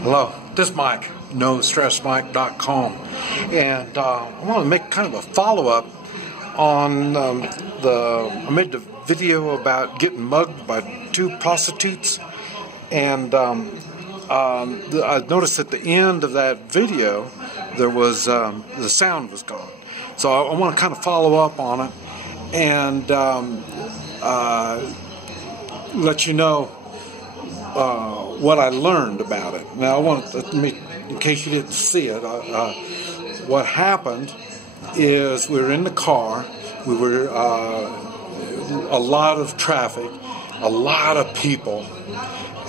Hello, this is Mike, NoStressMike.com, and I want to make kind of a follow-up on I made the video about getting mugged by two prostitutes, and I noticed at the end of that video there was the sound was gone. So I want to kind of follow up on it and let you know what I learned about it. Now, in case you didn't see it, what happened is we were in the car. We were a lot of traffic, a lot of people,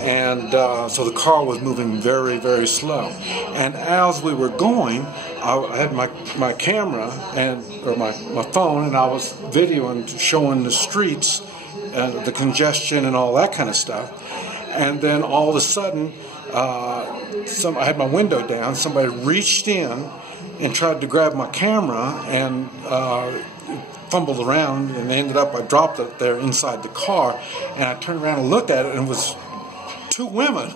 and so the car was moving very, very slow. And as we were going, I had my camera or my phone, and I was videoing, showing the streets, the congestion, and all that kind of stuff. And then all of a sudden, I had my window down. Somebody reached in and tried to grab my camera and fumbled around, and I dropped it there inside the car. And I turned around and looked at it, and it was two women.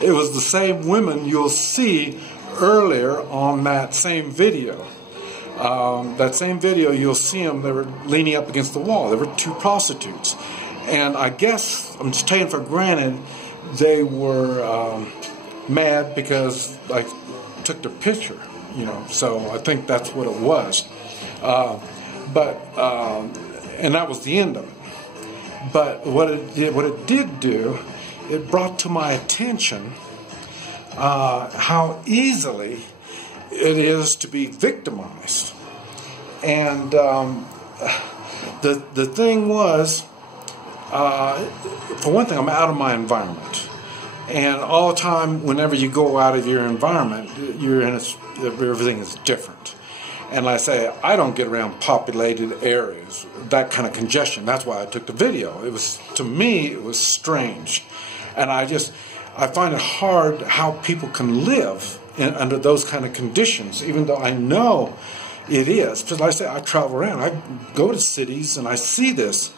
It was the same women you'll see earlier on that same video. That same video, you'll see them. They were leaning up against the wall. They were two prostitutes. And I guess, I'm just taking for granted, they were mad because I took their picture, so I think that's what it was. And that was the end of it. But what it did do, it brought to my attention how easily it is to be victimized. And the thing was, for one thing, I'm out of my environment, and all the time, whenever you go out of your environment, everything is different. And like I say, I don't get around populated areas, that kind of congestion. That's why I took the video. To me, it was strange, and I find it hard how people can live under those kind of conditions, even though I know it is. Because like I say, I travel around, I go to cities, and I see this.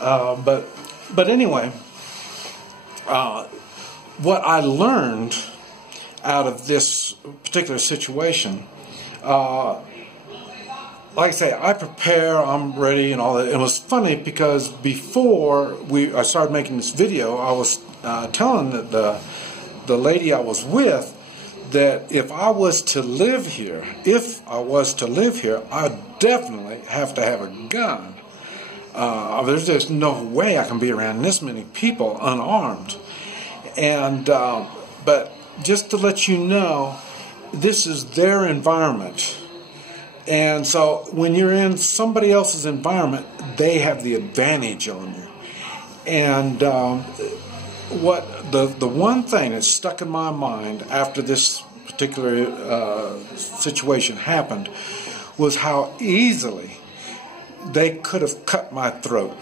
But anyway, what I learned out of this particular situation, like I say, I prepare, I'm ready, and all that. It was funny because before I started making this video, I was telling the lady I was with that if I was to live here, I'd definitely have to have a gun. There's just no way I can be around this many people unarmed. And but just to let you know, this is their environment. And so when you're in somebody else's environment, they have the advantage on you. And the one thing that stuck in my mind after this particular situation happened was how easily they could have cut my throat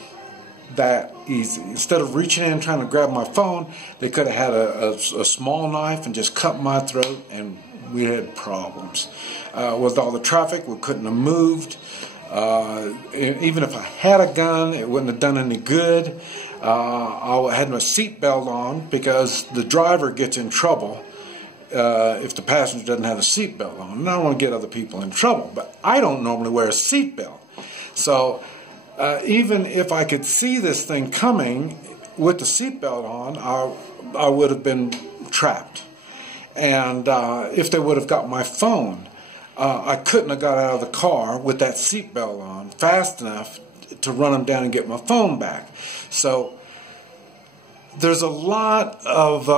that easy. Instead of reaching in and trying to grab my phone, they could have had a small knife and just cut my throat, and we had problems. With all the traffic, we couldn't have moved. Even if I had a gun, it wouldn't have done any good. I had my seatbelt on because the driver gets in trouble if the passenger doesn't have a seatbelt on. And I don't want to get other people in trouble, but I don't normally wear a seatbelt. So even if I could see this thing coming with the seatbelt on, I would have been trapped. And if they would have got my phone, I couldn't have got out of the car with that seatbelt on fast enough to run them down and get my phone back. So there's a lot of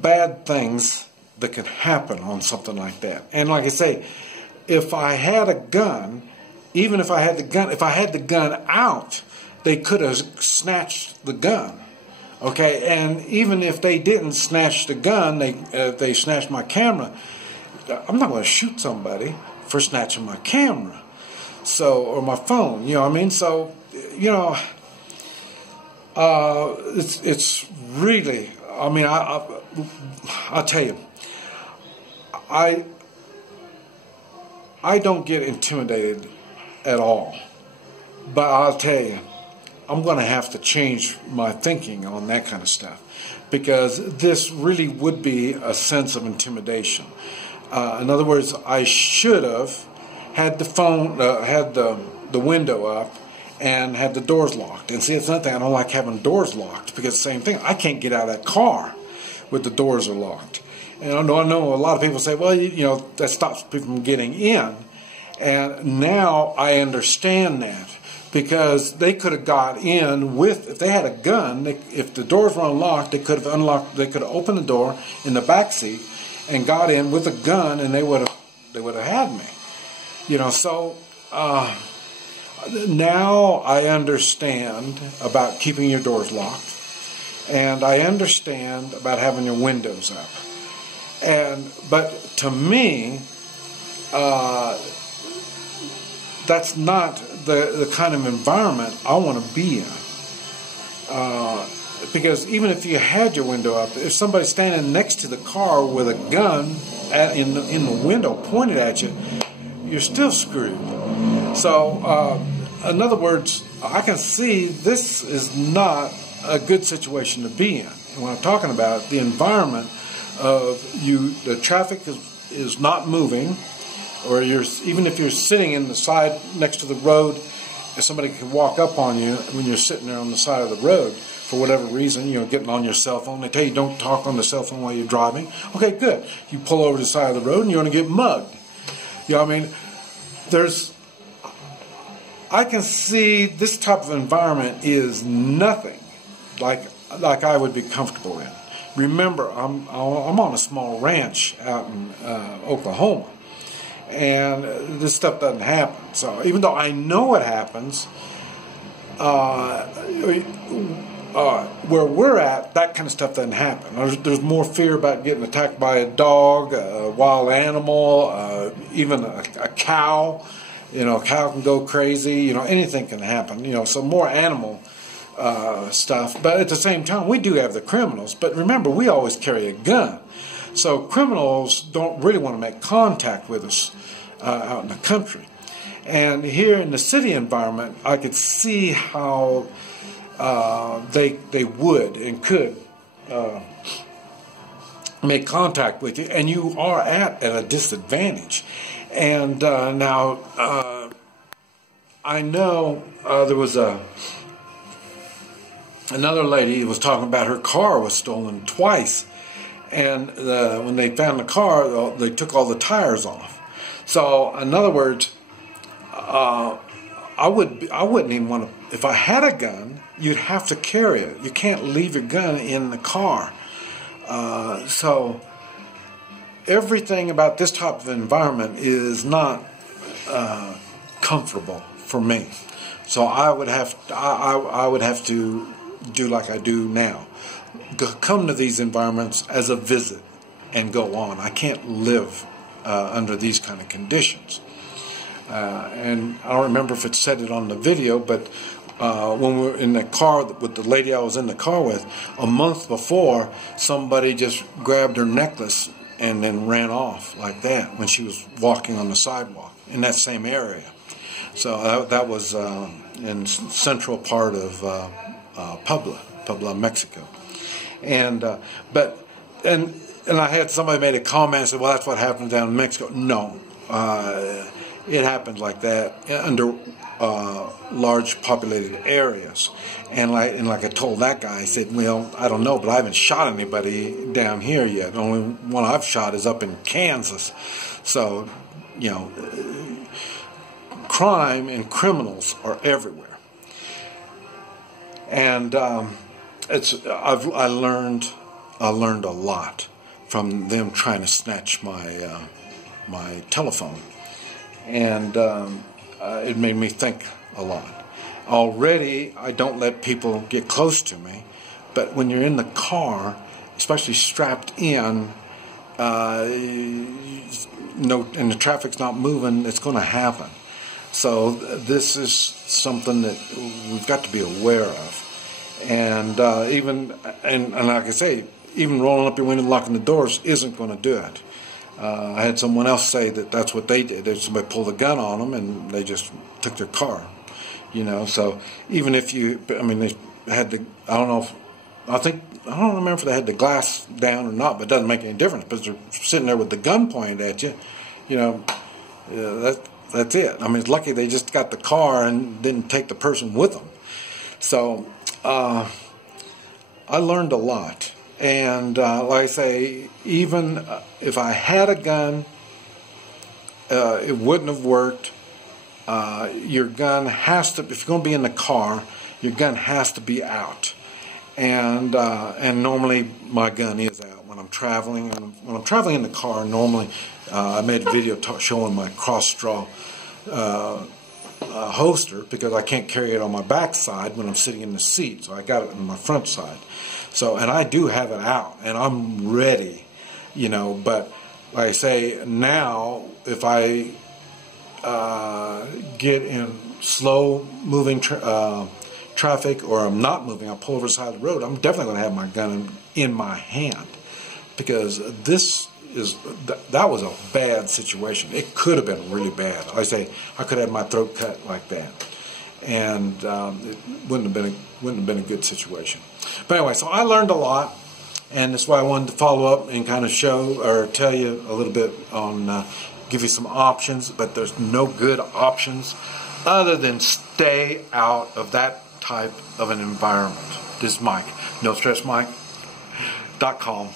bad things that can happen on something like that. And like I say, if I had a gun, even if I had the gun out, they could have snatched the gun. Okay, and even if they didn't snatch the gun, they snatched my camera. I'm not going to shoot somebody for snatching my camera, or my phone. You know what I mean? So, it's really. I mean, I'll tell you, I don't get intimidated at all. But I'll tell you, I'm going to have to change my thinking on that kind of stuff, because this really would be a sense of intimidation. In other words, I should have had the phone, had the window up, and had the doors locked. And see, it's another thing, I don't like having doors locked, because same thing, I can't get out of that car with the doors are locked. And I know a lot of people say, well, you know, that stops people from getting in. And now I understand that, because they could have got in with, if they had a gun, if the doors were unlocked, they could have unlocked, they could have opened the door in the back seat and got in with a gun, and they would have had me. You know, so now I understand about keeping your doors locked, and I understand about having your windows up. But to me, that's not the kind of environment I want to be in. Because even if you had your window up, if somebody's standing next to the car with a gun in the window pointed at you, you're still screwed. So, in other words, I can see this is not a good situation to be in. And when I'm talking about the environment of the traffic is not moving, or even if you're sitting in the side next to the road, if somebody can walk up on you when you're sitting there on the side of the road for whatever reason, you know, getting on your cell phone. They tell you don't talk on the cell phone while you're driving. Okay, good. You pull over to the side of the road and you're going to get mugged. You know what I mean? I can see this type of environment is nothing like I would be comfortable in. Remember, I'm on a small ranch out in Oklahoma, and this stuff doesn't happen. So even though I know it happens, where we're at, that kind of stuff doesn't happen. There's more fear about getting attacked by a dog, a wild animal, even a cow. You know, a cow can go crazy. You know, anything can happen. You know, so more animal stuff. But at the same time, we do have the criminals. But remember, we always carry a gun. So criminals don't really want to make contact with us out in the country. And here in the city environment, I could see how they would and could make contact with you, and you are at a disadvantage. And now I know there was another lady who was talking about her car was stolen twice, and when they found the car, they took all the tires off. So in other words, I wouldn't even want to. If I had a gun, you'd have to carry it. You can't leave your gun in the car. So everything about this type of environment is not comfortable for me. So I would have to do like I do now. Come to these environments as a visit and go on. I can't live under these kind of conditions. And I don't remember if it said it on the video, but when we were in the car with the lady I was in the car with, a month before, somebody just grabbed her necklace and then ran off like that when she was walking on the sidewalk in that same area. So that was in central part of Puebla, Mexico. And I had somebody made a comment and said, well, that's what happened down in Mexico. No, it happened like that under large populated areas. And like I told that guy, I said, well, I don't know, but I haven't shot anybody down here yet. The only one I've shot is up in Kansas. So, you know, crime and criminals are everywhere. And I learned a lot from them trying to snatch my telephone, and it made me think a lot. Already, I don't let people get close to me, but when you're in the car, especially strapped in, and the traffic's not moving, it's going to happen. So this is something that we've got to be aware of, and like I say, even rolling up your window and locking the doors isn't going to do it. I had someone else say that that's what they did. Somebody pulled a gun on them and they just took their car. You know, so even if they had to, I don't know I don't remember if they had the glass down or not, but it doesn't make any difference. But they're sitting there with the gun pointed at you, you know, that's it. I mean, it's lucky they just got the car and didn't take the person with them. So I learned a lot. And like I say, even if I had a gun, it wouldn't have worked. Your gun has to, if you're going to be in the car, your gun has to be out. And normally my gun is out when I'm traveling. And when I'm traveling in the car, normally I made a video showing my cross-straw holster, because I can't carry it on my back side when I'm sitting in the seat, so I got it on my front side. So, and I do have it out, and I'm ready, you know. But like I say, now if I get in slow-moving traffic, or I'm not moving, I pull over the side of the road, I'm definitely going to have my gun in my hand, because that was a bad situation. It could have been really bad. Like I say, I could have had my throat cut like that, and it wouldn't have been a good situation. But anyway, so I learned a lot, and that's why I wanted to follow up and kind of show or tell you a little bit on, give you some options. But there's no good options other than stay out of that type of an environment. This is Mike, NoStressMike.com.